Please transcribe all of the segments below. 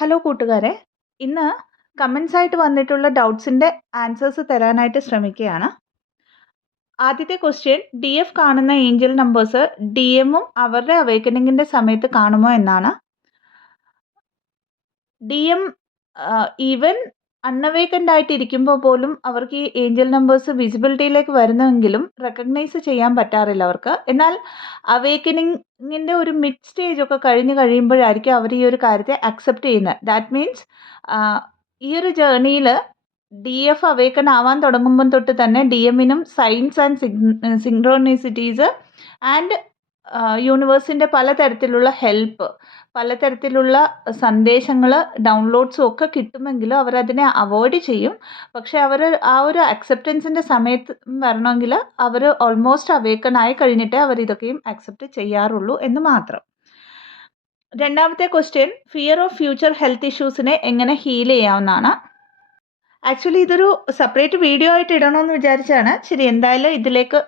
Hello കൂട്ടുകാരെ, ഇന്ന് comments ആയിട്ട് വന്നിട്ടുള്ള ഡൗട്ട്സിൻ്റെ ആൻസേഴ്സ് തരാനായിട്ട് ശ്രമിക്കുകയാണ്. ആദ്യത്തെ ക്വസ്റ്റ്യൻ, ഡി എഫ് കാണുന്ന ഏഞ്ചൽ നമ്പേഴ്സ് ഡി എമ്മും അവരുടെ അവേക്കനിങ്ങിൻ്റെ സമയത്ത് കാണുമോ എന്നാണ്. ഡി എം ഈവൻ അൺഅവേക്കൻഡ് ആയിട്ടിരിക്കുമ്പോൾ പോലും അവർക്ക് ഈ ഏഞ്ചൽ നമ്പേഴ്സ് വിസിബിലിറ്റിയിലേക്ക് വരുന്നെങ്കിലും റെക്കഗ്നൈസ് ചെയ്യാൻ പറ്റാറില്ല അവർക്ക്. എന്നാൽ അവേക്കനിങ്ങിൻ്റെ ഒരു മിഡ് സ്റ്റേജ് ഒക്കെ കഴിഞ്ഞ് കഴിയുമ്പോഴായിരിക്കും അവർ ഈ ഒരു കാര്യത്തെ അക്സെപ്റ്റ് ചെയ്യുന്നത്. ദാറ്റ് മീൻസ് ഈ ഒരു ജേർണിയിൽ ഡി എഫ് അവേക്കൺ ആവാൻ തുടങ്ങുമ്പം തൊട്ട് തന്നെ ഡി എമ്മിനും സയൻസ് ആൻഡ് സിങ്ക്രോണിസിറ്റീസ് ആൻഡ് യൂണിവേഴ്സിൻ്റെ പലതരത്തിലുള്ള ഹെൽപ്പ്, പലതരത്തിലുള്ള സന്ദേശങ്ങൾ, ഡൗൺലോഡ്സും ഒക്കെ കിട്ടുമെങ്കിലും അവരതിനെ അവോയ്ഡ് ചെയ്യും. പക്ഷേ അവർ ആ ഒരു അക്സെപ്റ്റൻസിൻ്റെ സമയത്ത് വരണമെങ്കിൽ അവർ ഓൾമോസ്റ്റ് അവേക്കൺ ആയി കഴിഞ്ഞിട്ടേ അവർ ഇതൊക്കെയും അക്സെപ്റ്റ് ചെയ്യാറുള്ളൂ എന്ന് മാത്രം. രണ്ടാമത്തെ question, fear of future health ഇഷ്യൂസിനെ എങ്ങനെ ഹീൽ ചെയ്യാവുന്നതാണ്. ആക്ച്വലി ഇതൊരു സെപ്പറേറ്റ് വീഡിയോ ആയിട്ട് ഇടണമെന്ന് വിചാരിച്ചാണ്. ശരി, എന്തായാലും ഇതിലേക്ക്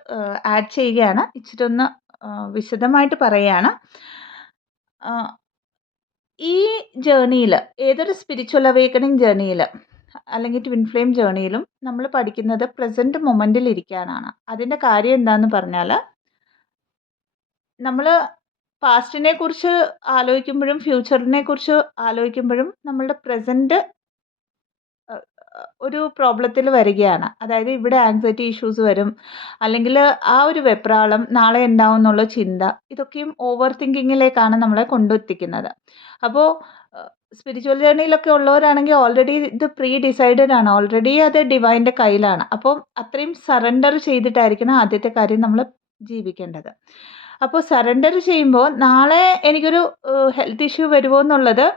ആഡ് ചെയ്യുകയാണ്. ഇച്ചിരി ഒന്ന് വിശദമായിട്ട് പറയുകയാണ്. ഈ ജേർണിയിൽ, ഏതൊരു സ്പിരിച്വൽ അവേക്കണിങ് ജേർണിയിൽ അല്ലെങ്കിൽ ട്വിൻ ഫ്ലെയിം ജേർണിയിലും നമ്മൾ പഠിക്കുന്നത് പ്രസൻറ്റ് മൊമെൻറ്റിൽ ഇരിക്കാനാണ്. അതിൻ്റെ കാര്യം എന്താണെന്ന് പറഞ്ഞാൽ, നമ്മൾ പാസ്റ്റിനെ കുറിച്ച് ആലോചിക്കുമ്പോഴും ഫ്യൂച്ചറിനെ കുറിച്ച് ആലോചിക്കുമ്പോഴും നമ്മളുടെ പ്രസൻറ്റ് ഒരു പ്രോബ്ലത്തിൽ വരികയാണ്. അതായത് ഇവിടെ ആങ്സൈറ്റി ഇഷ്യൂസ് വരും, അല്ലെങ്കിൽ ആ ഒരു വെപ്രാളം, നാളെ ഉണ്ടാവും എന്നുള്ള ചിന്ത, ഇതൊക്കെയും ഓവർ തിങ്കിങ്ങിലേക്കാണ് നമ്മളെ കൊണ്ടെത്തിക്കുന്നത്. അപ്പോൾ സ്പിരിച്വൽ ജേർണിയിലൊക്കെ ഉള്ളവരാണെങ്കിൽ ഓൾറെഡി ഇത് പ്രീ ഡിസൈഡഡ് ആണ്, ഓൾറെഡി അത് ഡിവൈൻ്റെ കയ്യിലാണ്. അപ്പോൾ അത്രയും സറണ്ടർ ചെയ്തിട്ടായിരിക്കണം ആദ്യത്തെ കാര്യം നമ്മൾ ജീവിക്കേണ്ടത്. അപ്പോൾ സറണ്ടർ ചെയ്യുമ്പോൾ നാളെ എനിക്കൊരു ഹെൽത്ത് ഇഷ്യൂ വരുമോ എന്നുള്ളത്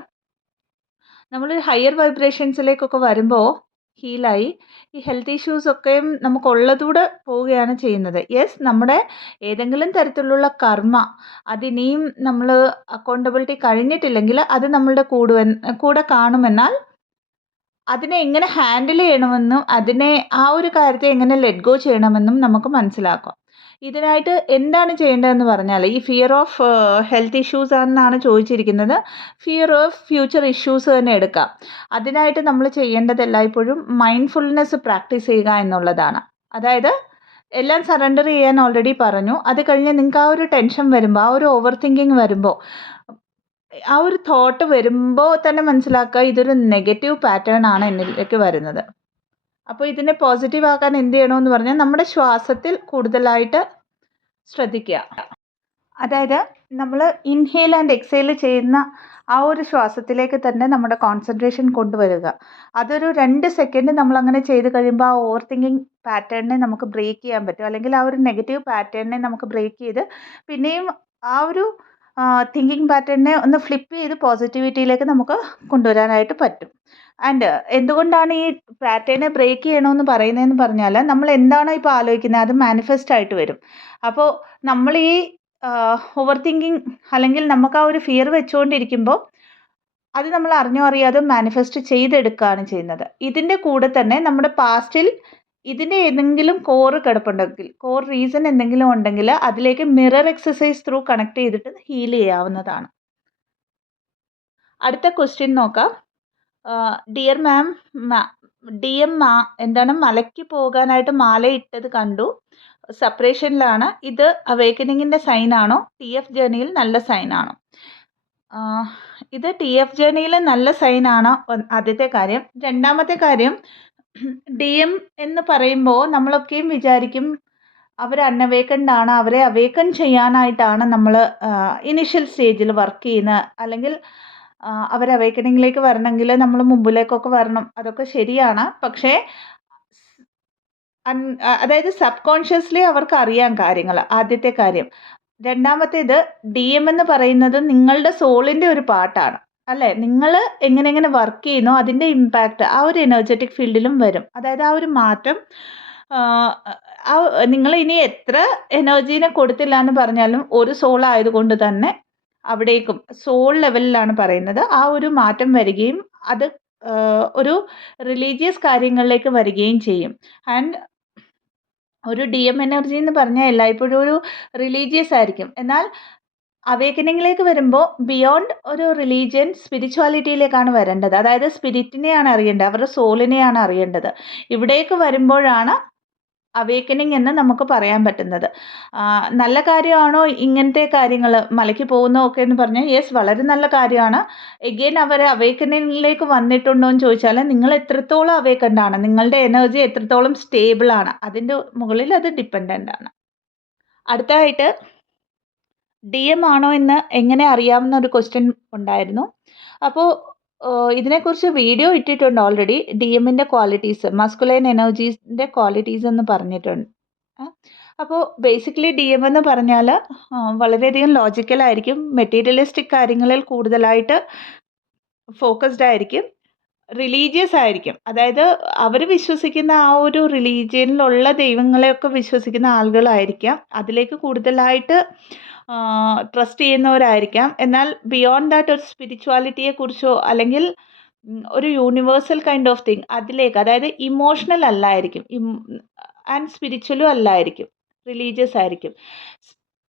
നമ്മൾ ഹയർ വൈബ്രേഷൻസിലേക്കൊക്കെ വരുമ്പോൾ ഹീലായി ഈ ഹെൽത്ത് ഇഷ്യൂസൊക്കെയും നമുക്കുള്ളതൂടെ പോവുകയാണ് ചെയ്യുന്നത്. യെസ്, നമ്മുടെ ഏതെങ്കിലും തരത്തിലുള്ള കർമ്മ അതിനെയും നമ്മൾ അക്കൗണ്ടബിലിറ്റി കഴിഞ്ഞിട്ടില്ലെങ്കിൽ അത് നമ്മളുടെ കൂടെ കാണുമെന്നാൽ അതിനെ എങ്ങനെ ഹാൻഡിൽ ചെയ്യണമെന്നും അതിനെ ആ ഒരു കാര്യത്തെ എങ്ങനെ ലെറ്റ് ഗോ ചെയ്യണമെന്നും നമുക്ക് മനസ്സിലാക്കാം. ഇതിനായിട്ട് എന്താണ് ചെയ്യേണ്ടതെന്ന് പറഞ്ഞാൽ, ഈ ഫിയർ ഓഫ് ഹെൽത്ത് ഇഷ്യൂസ് ആണെന്നാണ് ചോദിച്ചിരിക്കുന്നത്. ഫിയർ ഓഫ് ഫ്യൂച്ചർ ഇഷ്യൂസ് തന്നെ എടുക്കാം. അതിനായിട്ട് നമ്മൾ ചെയ്യേണ്ടത് എല്ലായ്പ്പോഴും മൈൻഡ്ഫുൾനെസ് പ്രാക്ടീസ് ചെയ്യുക എന്നുള്ളതാണ്. അതായത് എല്ലാം സറണ്ടർ ചെയ്യാൻ ഓൾറെഡി പറഞ്ഞു. അത് കഴിഞ്ഞ് നിങ്ങൾക്ക് ആ ഒരു ടെൻഷൻ വരുമ്പോൾ, ആ ഒരു ഓവർ തിങ്കിങ് വരുമ്പോൾ, ആ ഒരു തോട്ട് വരുമ്പോൾ തന്നെ മനസ്സിലാക്കുക ഇതൊരു നെഗറ്റീവ് പാറ്റേൺ ആണ് എന്നിലേക്ക് വരുന്നത്. അപ്പോൾ ഇതിനെ പോസിറ്റീവ് ആക്കാൻ എന്ത് ചെയ്യണമെന്ന് പറഞ്ഞാൽ നമ്മുടെ ശ്വാസത്തിൽ കൂടുതലായിട്ട് ശ്രദ്ധിക്കുക. അതായത് നമ്മൾ ഇൻഹേൽ ആൻഡ് എക്സേൽ ചെയ്യുന്ന ആ ഒരു ശ്വാസത്തിലേക്ക് തന്നെ നമ്മുടെ കോൺസെൻട്രേഷൻ കൊണ്ടുവരിക. അതൊരു 2 സെക്കൻഡ് നമ്മളങ്ങനെ ചെയ്ത് കഴിയുമ്പോൾ ആ ഓവർ തിങ്കിങ് പാറ്റേണിനെ നമുക്ക് ബ്രേക്ക് ചെയ്യാൻ പറ്റും. അല്ലെങ്കിൽ ആ ഒരു നെഗറ്റീവ് പാറ്റേണിനെ നമുക്ക് ബ്രേക്ക് ചെയ്ത് പിന്നെയും ആ ഒരു തിങ്കിങ് പാറ്റേണിനെ ഒന്ന് ഫ്ലിപ്പ് ചെയ്ത് പോസിറ്റിവിറ്റിയിലേക്ക് നമുക്ക് കൊണ്ടുവരാനായിട്ട് പറ്റും. ആൻഡ് എന്തുകൊണ്ടാണ് ഈ പാറ്റേണെ ബ്രേക്ക് ചെയ്യണമെന്ന് പറയുന്നതെന്ന് പറഞ്ഞാൽ, നമ്മൾ എന്താണോ ഇപ്പോൾ ആലോചിക്കുന്നത് അത് മാനിഫെസ്റ്റ് ആയിട്ട് വരും. അപ്പോൾ നമ്മൾ ഈ ഓവർ തിങ്കിങ് അല്ലെങ്കിൽ നമുക്ക് ആ ഒരു ഫിയർ വെച്ചുകൊണ്ടിരിക്കുമ്പോൾ അത് നമ്മൾ അറിഞ്ഞോ അറിയാതെ മാനിഫെസ്റ്റ് ചെയ്തെടുക്കുകയാണ് ചെയ്യുന്നത്. ഇതിൻ്റെ കൂടെ തന്നെ നമ്മുടെ പാസ്റ്റിൽ ഇതിൻ്റെ ഏതെങ്കിലും കോറ് കിടപ്പുണ്ടെങ്കിൽ, കോർ റീസൺ എന്തെങ്കിലും ഉണ്ടെങ്കിൽ അതിലേക്ക് മിറർ എക്സസൈസ് ത്രൂ കണക്ട് ചെയ്തിട്ട് ഹീൽ ചെയ്യാവുന്നതാണ്. അടുത്ത ക്വസ്റ്റ്യൻ നോക്കാം. ഡിയർ മാം, ഡി എം എന്താണ് മലയ്ക്ക് പോകാനായിട്ട് മാല ഇട്ടത് കണ്ടു, സെപ്പറേഷനിലാണ്. ഇത് അവേക്കനിങ്ങിൻ്റെ സൈനാണോ? ടി എഫ് ജേർണിയിൽ നല്ല സൈനാണോ? ഇത് ടി എഫ് ജേർണിയിൽ നല്ല സൈനാണ് ആദ്യത്തെ കാര്യം. രണ്ടാമത്തെ കാര്യം, ഡി എം എന്ന് പറയുമ്പോൾ നമ്മളൊക്കെയും വിചാരിക്കും അവർ അൺഅവേക്കൻഡ് ആണ്, അവരെ അവേക്കൺ ചെയ്യാനായിട്ടാണ് നമ്മൾ ഇനിഷ്യൽ സ്റ്റേജിൽ വർക്ക് ചെയ്യുന്നത്, അല്ലെങ്കിൽ അവർ അവേക്കനിങ്ങിലേക്ക് വരണമെങ്കിൽ നമ്മൾ മുമ്പിലേക്കൊക്കെ വരണം. അതൊക്കെ ശരിയാണ്. പക്ഷേ അതായത് സബ് കോൺഷ്യസ്ലി അവർക്ക് അറിയാം കാര്യങ്ങൾ, ആദ്യത്തെ കാര്യം. രണ്ടാമത്തേത്, ഡി എം എന്ന് പറയുന്നത് നിങ്ങളുടെ സോളിൻ്റെ ഒരു പാർട്ടാണ്, അല്ലേ? നിങ്ങൾ എങ്ങനെ വർക്ക് ചെയ്യുന്നോ അതിൻ്റെ ഇമ്പാക്റ്റ് ആ ഒരു എനർജറ്റിക് ഫീൽഡിലും വരും. അതായത് ആ ഒരു മാറ്റം നിങ്ങൾ ഇനി എത്ര എനർജീനെ കൊടുത്തില്ല എന്ന് പറഞ്ഞാലും ഒരു സോൾ ആയതുകൊണ്ട് തന്നെ അവിടേക്കും സോൾ ലെവലിലാണ് പറയുന്നത്, ആ ഒരു മാറ്റം വരികയും അത് ഒരു റിലീജിയസ് കാര്യങ്ങളിലേക്ക് വരികയും ചെയ്യും. ആൻഡ് ഒരു ഡി എം എനർജി എന്ന് പറഞ്ഞാൽ എല്ലായ്പ്പോഴും ഒരു റിലീജിയസ് ആയിരിക്കും. എന്നാൽ അവേക്കനിങ്ങിലേക്ക് വരുമ്പോൾ ബിയോണ്ട് ഒരു റിലീജിയൻ സ്പിരിച്വാലിറ്റിയിലേക്കാണ് വരേണ്ടത്. അതായത് സ്പിരിറ്റിനെയാണ് അറിയേണ്ടത്, അവരുടെ സോളിനെയാണ് അറിയേണ്ടത്. ഇവിടേക്ക് വരുമ്പോഴാണ് അവേക്കനിങ് എന്ന് നമുക്ക് പറയാൻ പറ്റുന്നത്. നല്ല കാര്യമാണോ ഇങ്ങനത്തെ കാര്യങ്ങൾ, മലയ്ക്ക് പോകുന്നതൊക്കെ എന്ന് പറഞ്ഞാൽ യെസ്, വളരെ നല്ല കാര്യമാണ്. എഗെയിൻ അവർ അവേക്കനിങ്ങിലേക്ക് വന്നിട്ടുണ്ടോ എന്ന് ചോദിച്ചാൽ നിങ്ങൾ എത്രത്തോളം അവേക്കൻഡ് ആണ്, നിങ്ങളുടെ എനർജി എത്രത്തോളം സ്റ്റേബിൾ ആണ്, അതിൻ്റെ മുകളിൽ അത് ഡിപ്പെൻഡൻ്റ് ആണ്. അടുത്തതായിട്ട് DM ആണോ എന്ന് എങ്ങനെ അറിയാവുന്ന ഒരു ക്വസ്റ്റ്യൻ ഉണ്ടായിരുന്നു. അപ്പോൾ ഇതിനെക്കുറിച്ച് വീഡിയോ ഇട്ടിട്ടുണ്ട് ഓൾറെഡി. DMൻ്റെ ക്വാളിറ്റീസ്, മസ്കുലൈൻ എനർജീസിൻ്റെ ക്വാളിറ്റീസ് എന്ന് പറഞ്ഞിട്ടുണ്ട്. അപ്പോൾ ബേസിക്കലി DM എന്ന് പറഞ്ഞാൽ വളരെയധികം ലോജിക്കലായിരിക്കും, മെറ്റീരിയലിസ്റ്റിക് കാര്യങ്ങളിൽ കൂടുതലായിട്ട് ഫോക്കസ്ഡ് ആയിരിക്കും, റിലീജിയസ് ആയിരിക്കും. അതായത് അവർ വിശ്വസിക്കുന്ന ആ ഒരു റിലീജിയനിലുള്ള ദൈവങ്ങളെയൊക്കെ വിശ്വസിക്കുന്ന ആളുകളായിരിക്കാം, അതിലേക്ക് കൂടുതലായിട്ട് ട്രസ്റ്റ് ചെയ്യുന്നവരായിരിക്കാം. എന്നാൽ ബിയോണ്ട് ദാറ്റ് ഒരു സ്പിരിച്വാലിറ്റിയെക്കുറിച്ചോ അല്ലെങ്കിൽ ഒരു യൂണിവേഴ്സൽ കൈൻഡ് ഓഫ് തിങ് അതിലേക്ക്, അതായത് ഇമോഷണൽ അല്ലായിരിക്കും, ആൻഡ് സ്പിരിച്വലും അല്ലായിരിക്കും, റിലീജിയസ് ആയിരിക്കും.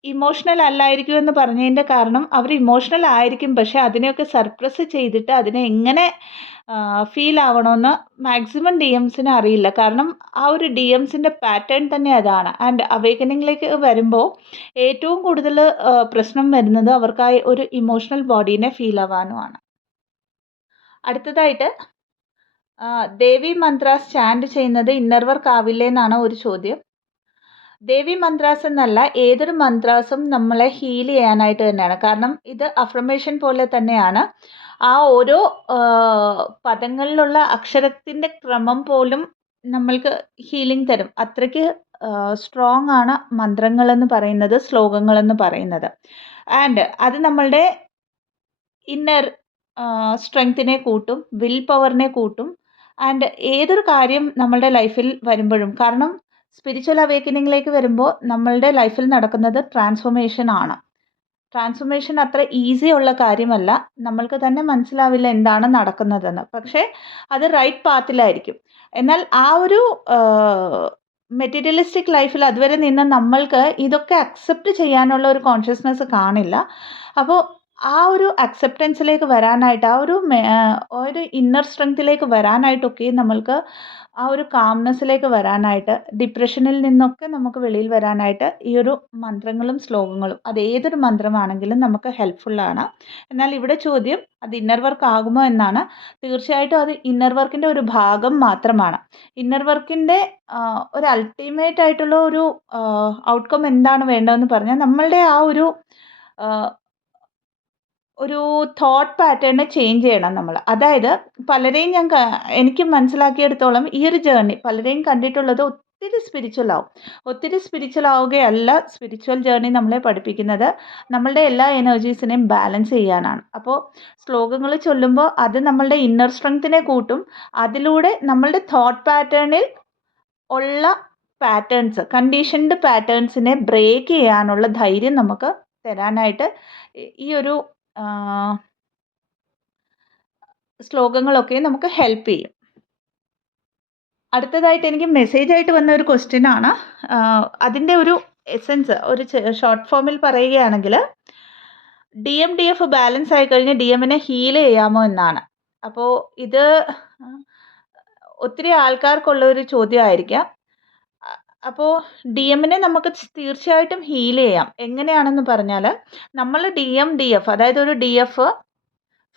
ഇമോഷണൽ അല്ലായിരിക്കും എന്ന് പറഞ്ഞതിൻ്റെ കാരണം അവർ ഇമോഷണൽ ആയിരിക്കും, പക്ഷേ അതിനെയൊക്കെ സർപ്രസ് ചെയ്തിട്ട് അതിനെ എങ്ങനെ ഫീൽ ആവണമെന്ന് മാക്സിമം DMസിന് അറിയില്ല. കാരണം ആ ഒരു DMസിൻ്റെ പാറ്റേൺ തന്നെ അതാണ്. ആൻഡ് അവേക്കനിങ്ങിലേക്ക് വരുമ്പോൾ ഏറ്റവും കൂടുതൽ പ്രശ്നം വരുന്നത് അവർക്കായി ഒരു ഇമോഷണൽ ബോഡീനെ ഫീൽ ആവാനുമാണ്. അടുത്തതായിട്ട് ദേവി മന്ത്രാസ് ചാൻഡ് ചെയ്യുന്നത് ഇന്നർ വർക്ക് ആവില്ലേ എന്നാണ് ഒരു ചോദ്യം. ദേവി മന്ത്രാസ് എന്നല്ല, ഏതൊരു മന്ത്രാസും നമ്മളെ ഹീൽ ചെയ്യാനായിട്ട് തന്നെയാണ്. കാരണം ഇത് അഫർമേഷൻ പോലെ തന്നെയാണ്. ആ ഓരോ പദങ്ങളിലുള്ള അക്ഷരത്തിൻ്റെ ക്രമം പോലും നമ്മൾക്ക് ഹീലിംഗ് തരും. അത്രയ്ക്ക് സ്ട്രോങ് ആണ് മന്ത്രങ്ങളെന്ന് പറയുന്നത്, ശ്ലോകങ്ങളെന്ന് പറയുന്നത്. ആൻഡ് അത് നമ്മളുടെ ഇന്നർ സ്ട്രെങ്ത്തിനെ കൂട്ടും, വിൽ പവറിനെ കൂട്ടും. ആൻഡ് ഏതൊരു കാര്യം നമ്മളുടെ ലൈഫിൽ വരുമ്പോഴും, കാരണം സ്പിരിച്വൽ അവേക്കനിങ്ങിലേക്ക് വരുമ്പോൾ നമ്മളുടെ ലൈഫിൽ നടക്കുന്നത് ട്രാൻസ്ഫോർമേഷൻ ആണ്. ട്രാൻസ്ഫോർമേഷൻ അത്ര ഈസി ഉള്ള കാര്യമല്ല, നമ്മൾക്ക് തന്നെ മനസ്സിലാവില്ല എന്താണ് നടക്കുന്നതെന്ന്. പക്ഷേ അത് റൈറ്റ് പാത്തിലായിരിക്കും. എന്നാൽ ആ ഒരു മെറ്റീരിയലിസ്റ്റിക് ലൈഫിൽ അതുവരെ നിന്ന് നമ്മൾക്ക് ഇതൊക്കെ അക്സെപ്റ്റ് ചെയ്യാനുള്ള ഒരു കോൺഷ്യസ്നെസ് കാണില്ല. അപ്പോൾ ആ ഒരു അക്സെപ്റ്റൻസിലേക്ക് വരാനായിട്ട്, ആ ഒരു ഇന്നർ സ്ട്രെങ്ത്തിലേക്ക് വരാനായിട്ടൊക്കെ നമ്മൾക്ക് ആ ഒരു കാംനെസ്സിലേക്ക് വരാനായിട്ട്, ഡിപ്രഷനിൽ നിന്നൊക്കെ നമുക്ക് വെളിയിൽ വരാനായിട്ട് ഈ ഒരു മന്ത്രങ്ങളും ശ്ലോകങ്ങളും, അത് ഏതൊരു മന്ത്രമാണെങ്കിലും നമുക്ക് ഹെൽപ്ഫുള്ളാണ്. എന്നാൽ ഇവിടെ ചോദ്യം അത് ഇന്നർ വർക്ക് ആകുമോ എന്നാണ്. തീർച്ചയായിട്ടും അത് ഇന്നർ വർക്കിൻ്റെ ഒരു ഭാഗം മാത്രമാണ്. ഇന്നർ വർക്കിൻ്റെ ഒരു അൾട്ടിമേറ്റ് ആയിട്ടുള്ള ഒരു ഔട്ട്കം എന്താണ് വേണ്ടതെന്ന് പറഞ്ഞാൽ നമ്മളുടെ ആ ഒരു തോട്ട് പാറ്റേൺ ചേഞ്ച് ചെയ്യണം നമ്മൾ. അതായത് പലരെയും എനിക്ക് മനസ്സിലാക്കിയെടുത്തോളം ഈ ഒരു ജേർണി പലരെയും കണ്ടിട്ടുള്ളത് ഒത്തിരി സ്പിരിച്വൽ ആവും. ഒത്തിരി സ്പിരിച്വൽ ആവുകയല്ല സ്പിരിച്വൽ ജേർണി നമ്മളെ പഠിപ്പിക്കുന്നത്, നമ്മളുടെ എല്ലാ എനർജീസിനെയും ബാലൻസ് ചെയ്യാനാണ്. അപ്പോൾ ശ്ലോകങ്ങൾ ചൊല്ലുമ്പോൾ അത് നമ്മളുടെ ഇന്നർ സ്ട്രെങ്ത്തിനെ കൂട്ടും. അതിലൂടെ നമ്മളുടെ തോട്ട് പാറ്റേണിൽ ഉള്ള പാറ്റേൺസ്, കണ്ടീഷൻഡ് പാറ്റേൺസിനെ ബ്രേക്ക് ചെയ്യാനുള്ള ധൈര്യം നമുക്ക് തരാനായിട്ട് ഈ ഒരു ശ്ലോകങ്ങളൊക്കെ നമുക്ക് ഹെൽപ്പ് ചെയ്യും. അടുത്തതായിട്ട് എനിക്ക് മെസ്സേജായിട്ട് വന്ന ഒരു ക്വസ്റ്റ്യൻ ആണ്. അതിൻ്റെ ഒരു എസെൻസ് ഒരു ഷോർട്ട് ഫോമിൽ പറയുകയാണെങ്കിൽ, DM DF ബാലൻസ് ആയി കഴിഞ്ഞാൽ DMനെ ഹീൽ ചെയ്യാമോ എന്നാണ്. അപ്പോൾ ഇത് ഒത്തിരി ആൾക്കാർക്കുള്ള ഒരു ചോദ്യമായിരിക്കാം. അപ്പോൾ DMനെ നമുക്ക് തീർച്ചയായിട്ടും ഹീൽ ചെയ്യാം. എങ്ങനെയാണെന്ന് പറഞ്ഞാൽ, നമ്മൾ DM DF, അതായത് ഒരു DF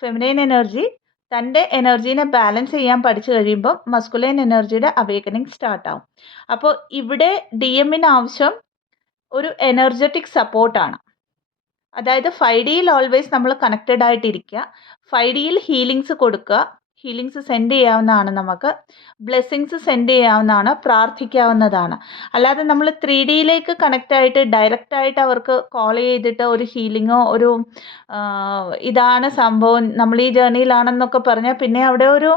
ഫെമിനൈൻ എനർജി തൻ്റെ എനർജീനെ ബാലൻസ് ചെയ്യാൻ പഠിച്ചു കഴിയുമ്പോൾ മസ്കുലൈൻ എനർജിയുടെ അവേക്കനിങ് സ്റ്റാർട്ടാവും. അപ്പോൾ ഇവിടെ DMന് ആവശ്യം ഒരു എനർജറ്റിക് സപ്പോർട്ടാണ്. അതായത് 5Dയിൽ ഓൾവേസ് നമ്മൾ കണക്റ്റഡ് ആയിട്ടിരിക്കുക, 5Dയിൽ ഹീലിങ്സ് കൊടുക്കുക, ഹീലിങ്സ് സെൻഡ് ചെയ്യാവുന്നതാണ്, നമുക്ക് ബ്ലെസ്സിങ്സ് സെൻഡ് ചെയ്യാവുന്നതാണ്, പ്രാർത്ഥിക്കാവുന്നതാണ്. അല്ലാതെ നമ്മൾ 3Dയിലേക്ക് കണക്റ്റ് ആയിട്ട് ഡയറക്റ്റായിട്ട് അവർക്ക് കോൾ ചെയ്തിട്ട് ഒരു ഹീലിങ്ങോ ഒരു ഇതാണ് സംഭവം, നമ്മൾ ഈ ജേർണിയിലാണെന്നൊക്കെ പറഞ്ഞാൽ പിന്നെ അവിടെ ഒരു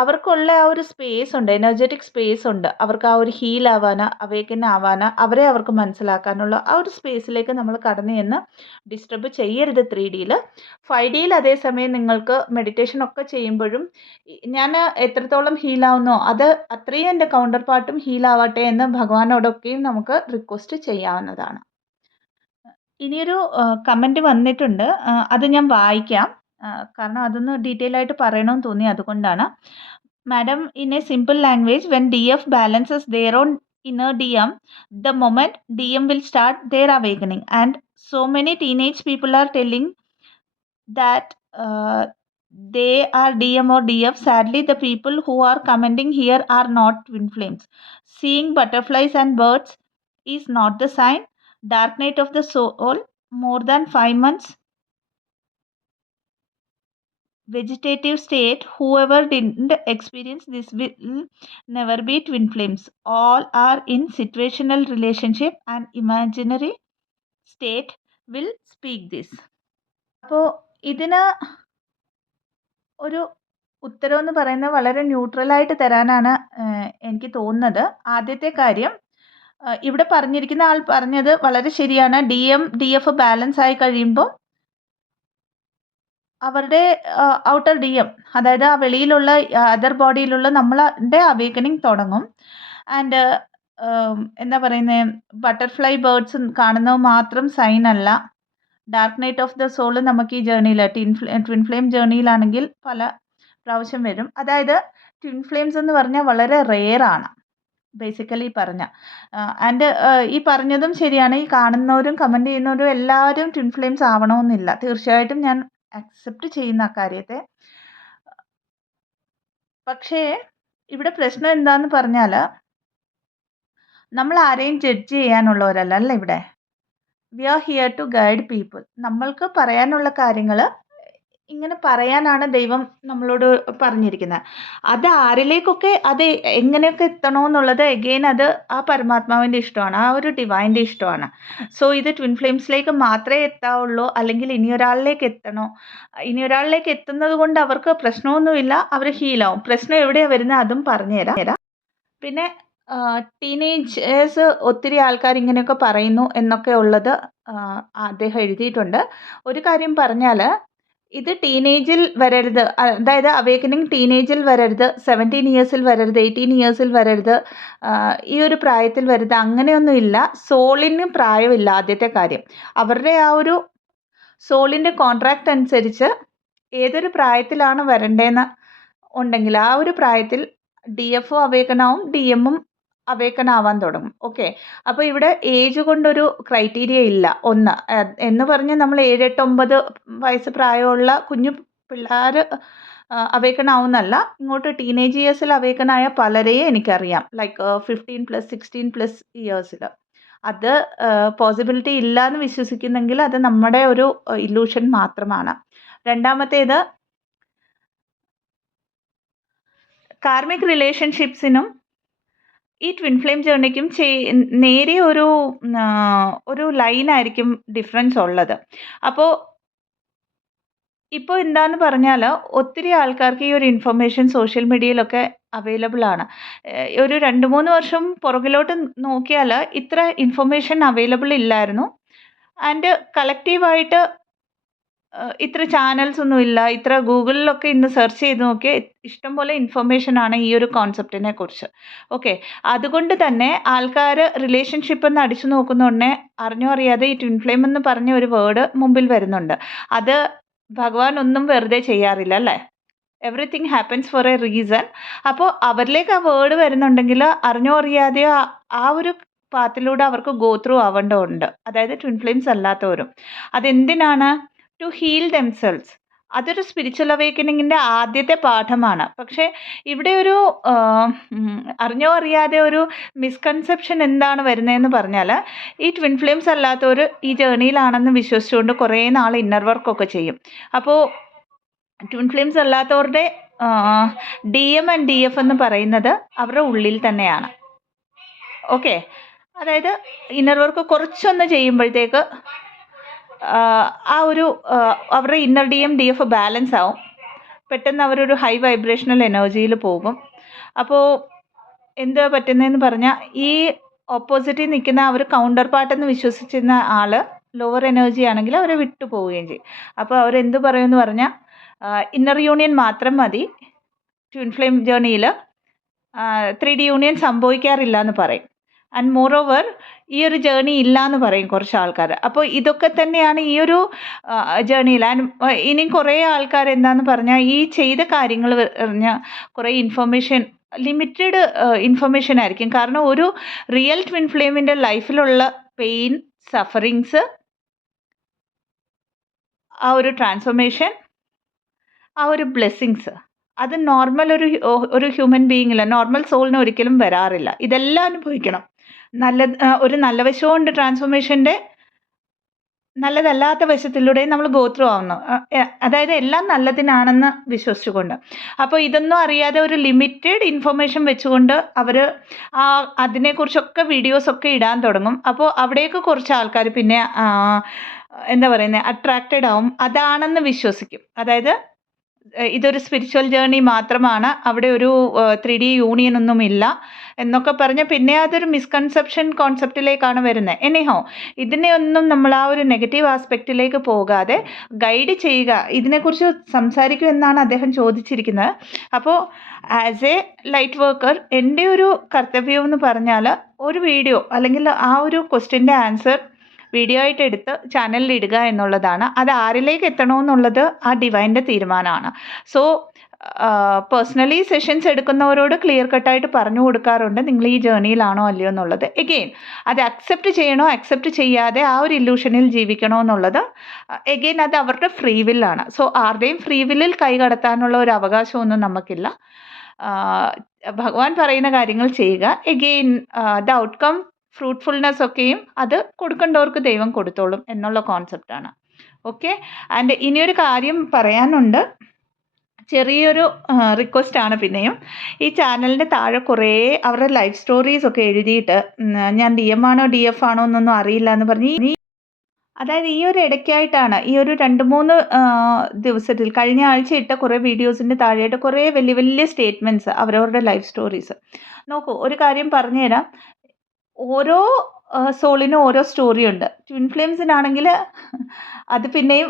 അവർക്കുള്ള ആ ഒരു സ്പേസ് ഉണ്ട്, എനർജറ്റിക് സ്പേസ് ഉണ്ട്. അവർക്ക് ആ ഒരു ഹീൽ ആവാന്, അവേക്കൻ ആവാന്, അവരെ അവർക്ക് മനസ്സിലാക്കാനുള്ള ആ ഒരു സ്പേസിലേക്ക് നമ്മൾ കടന്നു ചെന്ന് ഡിസ്റ്റർബ് ചെയ്യരുത് 3Dയിൽ. 5Dയിൽ അതേസമയം നിങ്ങൾക്ക് മെഡിറ്റേഷൻ ഒക്കെ ചെയ്യുമ്പോഴും ഞാൻ എത്രത്തോളം ഹീലാവുന്നോ അത് അത്രയും എൻ്റെ കൗണ്ടർ പാർട്ടും ഹീലാവട്ടെ എന്ന് ഭഗവാനോടൊക്കെയും നമുക്ക് റിക്വസ്റ്റ് ചെയ്യാവുന്നതാണ്. ഇനിയൊരു കമൻറ്റ് വന്നിട്ടുണ്ട്. അത് ഞാൻ വായിക്കാം. കാരണം അതൊന്ന് ഡീറ്റെയിൽ ആയിട്ട് പറയണമെന്ന് തോന്നി, അതുകൊണ്ടാണ്. Madam, in A simple language, when DF balances their own inner DM, the moment DM will start their awakening. And so many teenage people are telling that they are DM or DF. Sadly, the people who are commenting here are not twin flames. Seeing butterflies and birds is not the sign. Dark night of the soul, more than 5 months vegetative state. Whoever didn't experience this will never be twin flames. All are in situational relationship and imaginary state will speak this. അപ്പോൾ ഇതിന് ഒരു ഉത്തരം എന്ന് പറയുന്നത് വളരെ ന്യൂട്രലായിട്ട് തരാനാണ് എനിക്ക് തോന്നുന്നത്. ആദ്യത്തെ കാര്യം, ഇവിടെ പറഞ്ഞിരിക്കുന്ന ആൾ പറഞ്ഞത് വളരെ ശരിയാണ്. DF ബാലൻസ് ആയി കഴിയുമ്പോൾ അവരുടെ ഔട്ടർ DM, അതായത് ആ വെളിയിലുള്ള അതർ ബോഡിയിലുള്ള നമ്മളുടെ അവേക്കനിങ് തുടങ്ങും. ആൻഡ് എന്താ പറയുന്നത്, ബട്ടർഫ്ലൈ ബേർഡ്സ് കാണുന്നത് മാത്രം സൈൻ അല്ല. Dark night of the soul നമുക്ക് ഈ ജേർണിയിൽ ട്വിൻ ഫ്ലെയിം ജേർണിയിലാണെങ്കിൽ പല പ്രാവശ്യം വരും. അതായത് ട്വിൻ ഫ്ലെയിംസ് എന്ന് പറഞ്ഞാൽ വളരെ റെയർ ആണ് ബേസിക്കലി പറഞ്ഞ. ആൻഡ് ഈ പറഞ്ഞതും ശരിയാണ്. ഈ കാണുന്നവരും കമൻറ്റ് ചെയ്യുന്നവരും എല്ലാവരും ട്വിൻ ഫ്ലെയിംസ് ആവണമെന്നില്ല. തീർച്ചയായിട്ടും ഞാൻ അക്സെപ്റ്റ് ചെയ്യുന്ന കാര്യത്തെ. പക്ഷേ ഇവിടെ പ്രശ്നം എന്താന്ന് പറഞ്ഞാൽ, നമ്മൾ ആരെയും ജഡ്ജ് ചെയ്യാനുള്ളവരല്ല അല്ലേ ഇവിടെ. We are here to guide people. നമ്മൾക്ക് പറയാനുള്ള കാര്യങ്ങൾ ഇങ്ങനെ പറയാനാണ് ദൈവം നമ്മളോട് പറഞ്ഞിരിക്കുന്നത്. അത് ആരിലേക്കൊക്കെ, അത് എങ്ങനെയൊക്കെ എത്തണമെന്നുള്ളത് എഗെയിൻ അത് ആ പരമാത്മാവിൻ്റെ ഇഷ്ടമാണ്, ആ ഒരു ഡിവൈൻ്റെ ഇഷ്ടമാണ്. സോ ഇത് ട്വിൻ ഫ്ലെയിംസിലേക്ക് മാത്രമേ എത്താവുള്ളൂ, അല്ലെങ്കിൽ ഇനിയൊരാളിലേക്ക് എത്തണോ? ഇനിയൊരാളിലേക്ക് എത്തുന്നത് കൊണ്ട് അവർക്ക് പ്രശ്നമൊന്നുമില്ല, അവർ ഹീലാവും. പ്രശ്നം എവിടെയാണ് വരുന്നത് അതും പറഞ്ഞുതരാം. പിന്നെ ടീനേജേഴ്സ് ഒത്തിരി ആൾക്കാർ ഇങ്ങനെയൊക്കെ പറയുന്നു എന്നൊക്കെ ഉള്ളത് അദ്ദേഹം എഴുതിയിട്ടുണ്ട്. ഒരു കാര്യം പറഞ്ഞാൽ, ഇത് ടീനേജിൽ വരരുത്, അതായത് അവേക്കനിങ് ടീനേജിൽ വരരുത്, 17 ഇയേഴ്സിൽ വരരുത്, 18 ഇയേഴ്സിൽ വരരുത്, ഈ ഒരു പ്രായത്തിൽ വരരുത്, അങ്ങനെയൊന്നുമില്ല. സോളിന് പ്രായമില്ല. ആദ്യത്തെ കാര്യം, അവരുടെ ആ ഒരു സോളിൻ്റെ കോൺട്രാക്റ്റ് അനുസരിച്ച് ഏതൊരു പ്രായത്തിലാണ് വരണ്ടേന്ന് ഉണ്ടെങ്കിൽ ആ ഒരു പ്രായത്തിൽ DFും അവേക്കനാവും, DMും അവേക്കനാവാൻ തുടങ്ങും. ഓക്കെ, അപ്പോൾ ഇവിടെ ഏജ് കൊണ്ടൊരു ക്രൈറ്റീരിയ ഇല്ല. ഒന്ന് എന്ന് പറഞ്ഞ് നമ്മൾ 7, 8, 9 വയസ്സ് പ്രായമുള്ള കുഞ്ഞു പിള്ളേർ അവേക്കനാവുന്നല്ല. ഇങ്ങോട്ട് ടീനേജ് ഇയേഴ്സിൽ അവേക്കനായ പലരെയും എനിക്കറിയാം, ലൈക്ക് 15+, 16+ ഇയേഴ്സിൽ. അത് പോസിബിലിറ്റി ഇല്ല എന്ന് വിശ്വസിക്കുന്നെങ്കിൽ അത് നമ്മുടെ ഒരു ഇല്യൂഷൻ മാത്രമാണ്. രണ്ടാമത്തേത്, കാർമിക് റിലേഷൻഷിപ്സിനും ഈ ട്വിൻ ഫ്ലെയിം ജേർണിക്കും നേരെ ഒരു ലൈനായിരിക്കും ഡിഫറൻസ് ഉള്ളത്. അപ്പോൾ ഇപ്പോൾ എന്താന്ന് പറഞ്ഞാൽ, ഒത്തിരി ആൾക്കാർക്ക് ഈ ഒരു ഇൻഫർമേഷൻ സോഷ്യൽ മീഡിയയിലൊക്കെ അവൈലബിൾ ആണ്. ഒരു 2-3 വർഷം പുറകിലോട്ട് നോക്കിയാൽ ഇത്ര ഇൻഫർമേഷൻ അവൈലബിൾ ഇല്ലായിരുന്നു. ആൻഡ് കളക്റ്റീവായിട്ട് ഇത്ര ചാനൽസ് ഒന്നും ഇല്ല. ഇത്ര ഗൂഗിളിലൊക്കെ ഇന്ന് സെർച്ച് ചെയ്ത് നോക്കിയാൽ ഇഷ്ടംപോലെ ഇൻഫർമേഷനാണ് ഈ ഒരു കോൺസെപ്റ്റിനെ കുറിച്ച്. ഓക്കെ, അതുകൊണ്ട് തന്നെ ആൾക്കാർ റിലേഷൻഷിപ്പ് എന്ന് അടിച്ചു നോക്കുന്നതുകൊണ്ടേ അറിഞ്ഞോ അറിയാതെ ഈ ട്വിൻ ഫ്ലെയിം എന്ന് പറഞ്ഞ ഒരു വേർഡ് മുമ്പിൽ വരുന്നുണ്ട്. അത് ഭഗവാൻ ഒന്നും വെറുതെ ചെയ്യാറില്ല അല്ലേ. Everything happens four A reason. അപ്പോൾ അവരിലേക്ക് ആ വേർഡ് വരുന്നുണ്ടെങ്കിൽ അറിഞ്ഞോ അറിയാതെ ആ ഒരു പാത്തിലൂടെ അവർക്ക് ഗോ ത്രൂ ആവേണ്ടതുണ്ട്. അതായത് ട്വിൻ ഫ്ലെയിംസ് അല്ലാത്തവരും. അതെന്തിനാണ്? To heal themselves. അതൊരു സ്പിരിച്വൽ അവേക്കനിങ്ങിൻ്റെ ആദ്യത്തെ പാഠമാണ്. പക്ഷേ ഇവിടെ ഒരു അറിഞ്ഞോ അറിയാതെ ഒരു മിസ്കൺസെപ്ഷൻ എന്താണ് വരുന്നതെന്ന് പറഞ്ഞാൽ, ഈ ട്വിൻ ഫ്ലെയിംസ് അല്ലാത്തവർ ഈ ജേർണിയിലാണെന്ന് വിശ്വസിച്ചുകൊണ്ട് കുറേ നാൾ ഇന്നർ വർക്കൊക്കെ ചെയ്യും. അപ്പോൾ ട്വിൻ ഫ്ലെയിംസ് അല്ലാത്തവരുടെ DM ആൻഡ് DF എന്ന് പറയുന്നത് അവരുടെ ഉള്ളിൽ തന്നെയാണ്. ഓക്കെ, അതായത് ഇന്നർ വർക്ക് കുറച്ചൊന്ന് ചെയ്യുമ്പോഴത്തേക്ക് ആ ഒരു അവരുടെ ഇന്നർ DM DF ബാലൻസ് ആവും. പെട്ടെന്ന് അവരൊരു ഹൈ വൈബ്രേഷണൽ എനർജിയിൽ പോകും. അപ്പോൾ എന്താ പറ്റുന്നതെന്ന് പറഞ്ഞാൽ, ഈ ഓപ്പോസിറ്റിൽ നിൽക്കുന്ന അവർ കൗണ്ടർ പാർട്ടെന്ന് വിശ്വസിച്ചിരുന്ന ആൾ ലോവർ എനർജി ആണെങ്കിൽ അവരെ വിട്ടു പോവുകയും ചെയ്യും. അപ്പോൾ അവരെന്ത് പറയുമെന്ന് പറഞ്ഞാൽ, ഇന്നർ യൂണിയൻ മാത്രം മതി, ട്വിൻ ഫ്ലെയിം ജേർണിയിൽ 3D യൂണിയൻ സംഭവിക്കാറില്ല എന്ന് പറയും. ആൻഡ് മോർ ഓവർ ഈ ഒരു ജേണി ഇല്ല എന്ന് പറയും കുറച്ച് ആൾക്കാർ. അപ്പോൾ ഇതൊക്കെ തന്നെയാണ് ഈ ഒരു ജേണിയിൽ. ആൻഡ് ഇനിയും കുറേ ആൾക്കാർ എന്താന്ന് പറഞ്ഞാൽ ഈ ചെയ്ത കാര്യങ്ങൾ പറഞ്ഞാൽ കുറേ ഇൻഫർമേഷൻ ലിമിറ്റഡ് ഇൻഫർമേഷൻ ആയിരിക്കും. കാരണം ഒരു റിയൽ ട്വിൻ ഫ്ലെയിമിൻ്റെ ലൈഫിലുള്ള പെയിൻ, സഫറിങ്സ്, ആ ഒരു ട്രാൻസ്ഫോർമേഷൻ, ആ ഒരു ബ്ലെസ്സിങ്സ്, അത് നോർമൽ ഒരു ഹ്യൂമൻ ബീയിങ്ങിൽ, നോർമൽ സോളിന് ഒരിക്കലും വരാറില്ല. ഇതെല്ലാം അനുഭവിക്കണം. ഒരു നല്ല വശമുണ്ട് ട്രാൻസ്ഫോർമേഷൻ്റെ, നല്ലതല്ലാത്ത വശത്തിലൂടെയും നമ്മൾ ഗോ ത്രൂ ആവുന്നു. അതായത് എല്ലാം നല്ലതിനാണെന്ന് വിശ്വസിച്ചുകൊണ്ട്. അപ്പോൾ ഇതൊന്നും അറിയാതെ ഒരു ലിമിറ്റഡ് ഇൻഫർമേഷൻ വെച്ചുകൊണ്ട് അവർ അതിനെക്കുറിച്ചൊക്കെ വീഡിയോസൊക്കെ ഇടാൻ തുടങ്ങും. അപ്പോൾ അവിടേക്ക് കുറച്ച് ആൾക്കാർ പിന്നെ എന്താ പറയുന്നത്, അട്രാക്റ്റഡ് ആവും, അതാണെന്ന് വിശ്വസിക്കും. അതായത് ഇതൊരു സ്പിരിച്വൽ ജേർണി മാത്രമാണ്, അവിടെ ഒരു 3D യൂണിയൻ ഒന്നുമില്ല എന്നൊക്കെ പറഞ്ഞ് പിന്നെ അതൊരു മിസ്കൺസെപ്ഷൻ കോൺസെപ്റ്റിലേക്കാണ് വരുന്നത്. എനിഹോ ഇതിനെ ഒന്നും നമ്മൾ ആ ഒരു നെഗറ്റീവ് ആസ്പെക്റ്റിലേക്ക് പോകാതെ ഗൈഡ് ചെയ്യുക, ഇതിനെക്കുറിച്ച് സംസാരിക്കൂ എന്നാണ് അദ്ദേഹം ചോദിച്ചിരിക്കുന്നത്. അപ്പോൾ ആസ് എ ലൈറ്റ് വർക്കർ എൻ്റെ ഒരു കർത്തവ്യം എന്ന് പറഞ്ഞാൽ ഒരു വീഡിയോ അല്ലെങ്കിൽ ആ ഒരു ക്വസ്റ്റ്യൻ്റെ ആൻസർ വീഡിയോ ആയിട്ട് എടുത്ത് ചാനലിൽ ഇടുക എന്നുള്ളതാണ്. അത് ആരിലേക്ക് എത്തണമെന്നുള്ളത് ആ ഡിവൈൻ്റെ തീരുമാനമാണ്. സോ പേഴ്സണലി സെഷൻസ് എടുക്കുന്നവരോട് ക്ലിയർ കട്ടായിട്ട് പറഞ്ഞു കൊടുക്കാറുണ്ട്, നിങ്ങൾ ഈ ജേർണിയിലാണോ അല്ലയോ എന്നുള്ളത്. എഗെയിൻ അത് അക്സെപ്റ്റ് ചെയ്യണോ അക്സെപ്റ്റ് ചെയ്യാതെ ആ ഒരു ഇല്യൂഷനിൽ ജീവിക്കണോ എന്നുള്ളത് എഗെയിൻ അത് അവരുടെ ഫ്രീ വില്ലാണ്. സോ ആരുടെയും ഫ്രീ വില്ലിൽ കൈകടത്താനുള്ള ഒരു അവകാശമൊന്നും നമുക്കില്ല. ഭഗവാൻ പറയുന്ന കാര്യങ്ങൾ ചെയ്യുക. എഗെയിൻ ദ ഔട്ട്കം ഫ്രൂട്ട്ഫുൾനെസ് ഒക്കെയും അത് കൊടുക്കേണ്ടവർക്ക് ദൈവം കൊടുത്തോളും എന്നുള്ള കോൺസെപ്റ്റാണ്. ഓക്കെ. ആൻഡ് ഇനിയൊരു കാര്യം പറയാനുണ്ട്, ചെറിയൊരു റിക്വസ്റ്റാണ് പിന്നെയും. ഈ ചാനലിൻ്റെ താഴെ കുറേ അവരുടെ ലൈഫ് സ്റ്റോറീസ് ഒക്കെ എഴുതിയിട്ട് ഞാൻ DM ആണോ DF ആണോ എന്നൊന്നും അറിയില്ല എന്ന് പറഞ്ഞ് അതായത് ഈ ഒരു ഇടയ്ക്കായിട്ടാണ്, ഈ ഒരു 2-3 ദിവസത്തിൽ കഴിഞ്ഞ ആഴ്ച ഇട്ട കുറേ വീഡിയോസിൻ്റെ താഴെയായിട്ട് കുറേ വലിയ വലിയ സ്റ്റേറ്റ്മെൻറ്റ്സ് അവരവരുടെ ലൈഫ് സ്റ്റോറീസ്. നോക്കൂ, ഒരു കാര്യം പറഞ്ഞുതരാം, ഓരോ സോളിനും ഓരോ സ്റ്റോറിയുണ്ട്. ട്വിൻ ഫ്ലെയിംസിനാണെങ്കിൽ അത് പിന്നെയും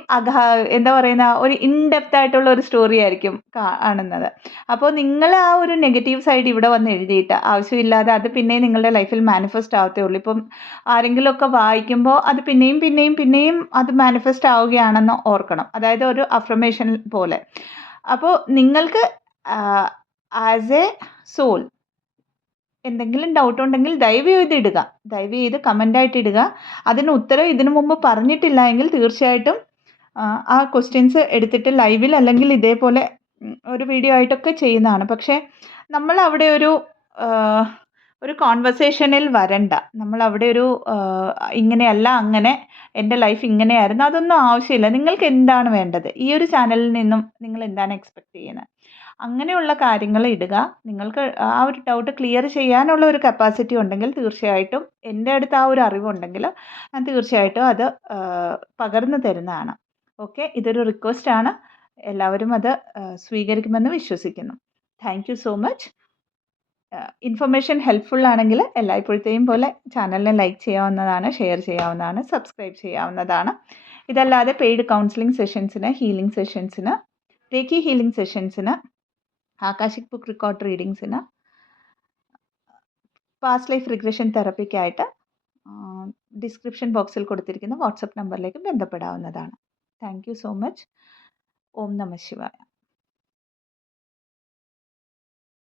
എന്താ പറയുന്ന ഒരു ഇൻഡെപ്ത് ആയിട്ടുള്ള ഒരു സ്റ്റോറി ആയിരിക്കും കാണുന്നത്. അപ്പോൾ നിങ്ങൾ ആ ഒരു നെഗറ്റീവ് സൈഡ് ഇവിടെ വന്ന് എഴുതിയിട്ട് ആവശ്യമില്ലാതെ അത് പിന്നെയും നിങ്ങളുടെ ലൈഫിൽ മാനിഫെസ്റ്റ് ആവത്തേ ഉള്ളൂ. ഇപ്പം ആരെങ്കിലുമൊക്കെ വായിക്കുമ്പോൾ അത് പിന്നെയും പിന്നെയും പിന്നെയും അത് മാനിഫെസ്റ്റ് ആവുകയാണെന്ന് ഓർക്കണം. അതായത് ഒരു അഫർമേഷൻ പോലെ. അപ്പോൾ നിങ്ങൾക്ക് ആസ് എ സോൾ എന്തെങ്കിലും ഡൗട്ട് ഉണ്ടെങ്കിൽ ദയവ് ചെയ്ത് ഇടുക, ദയവ് ചെയ്ത് കമൻ്റായിട്ട് ഇടുക. അതിന് ഉത്തരം ഇതിനു മുമ്പ് പറഞ്ഞിട്ടില്ല എങ്കിൽ തീർച്ചയായിട്ടും ആ ക്വസ്റ്റ്യൻസ് എടുത്തിട്ട് ലൈവിൽ അല്ലെങ്കിൽ ഇതേപോലെ ഒരു വീഡിയോ ആയിട്ടൊക്കെ ചെയ്യുന്നതാണ്. പക്ഷേ നമ്മൾ അവിടെ ഒരു കോൺവെർസേഷനിൽ വരണ്ട. നമ്മൾ അവിടെ ഇങ്ങനെയല്ല അങ്ങനെ എൻ്റെ ലൈഫ് ഇങ്ങനെയായിരുന്നു, അതൊന്നും ആവശ്യമില്ല. നിങ്ങൾക്ക് എന്താണ് വേണ്ടത്, ഈ ഒരു ചാനലിൽ നിന്നും നിങ്ങൾ എന്താണ് എക്സ്പെക്റ്റ് ചെയ്യുന്നത്, അങ്ങനെയുള്ള കാര്യങ്ങൾ ഇടുക. നിങ്ങൾക്ക് ആ ഒരു ഡൗട്ട് ക്ലിയർ ചെയ്യാനുള്ള ഒരു കപ്പാസിറ്റി ഉണ്ടെങ്കിൽ തീർച്ചയായിട്ടും, എൻ്റെ അടുത്ത് ആ ഒരു അറിവുണ്ടെങ്കിൽ ഞാൻ തീർച്ചയായിട്ടും അത് പകർന്നു തരുന്നതാണ്. ഓക്കെ. ഇതൊരു റിക്വസ്റ്റാണ്, എല്ലാവരും അത് സ്വീകരിക്കുമെന്ന് വിശ്വസിക്കുന്നു. Thank you so much. Information helpful ആണെങ്കിൽ എല്ലായ്പ്പോഴത്തെയും പോലെ ചാനലിനെ ലൈക്ക് ചെയ്യാവുന്നതാണ്, ഷെയർ ചെയ്യാവുന്നതാണ്, സബ്സ്ക്രൈബ് ചെയ്യാവുന്നതാണ്. ഇതല്ലാതെ പെയ്ഡ് കൗൺസിലിംഗ് സെഷൻസിന്, ഹീലിംഗ് സെഷൻസിന്, റേക്കി ഹീലിംഗ് സെഷൻസിന്, ആകാശിക് ബുക്ക് റെക്കോർഡ് റീഡിങ്സിന്, പാസ്റ്റ് ലൈഫ് റിഗ്രഷൻ തെറപ്പിക്കായിട്ട് ഡിസ്ക്രിപ്ഷൻ ബോക്സിൽ കൊടുത്തിരിക്കുന്ന വാട്സപ്പ് നമ്പറിലേക്ക് ബന്ധപ്പെടാവുന്നതാണ്. Thank you so much. ഓം നമഃ ശിവായ.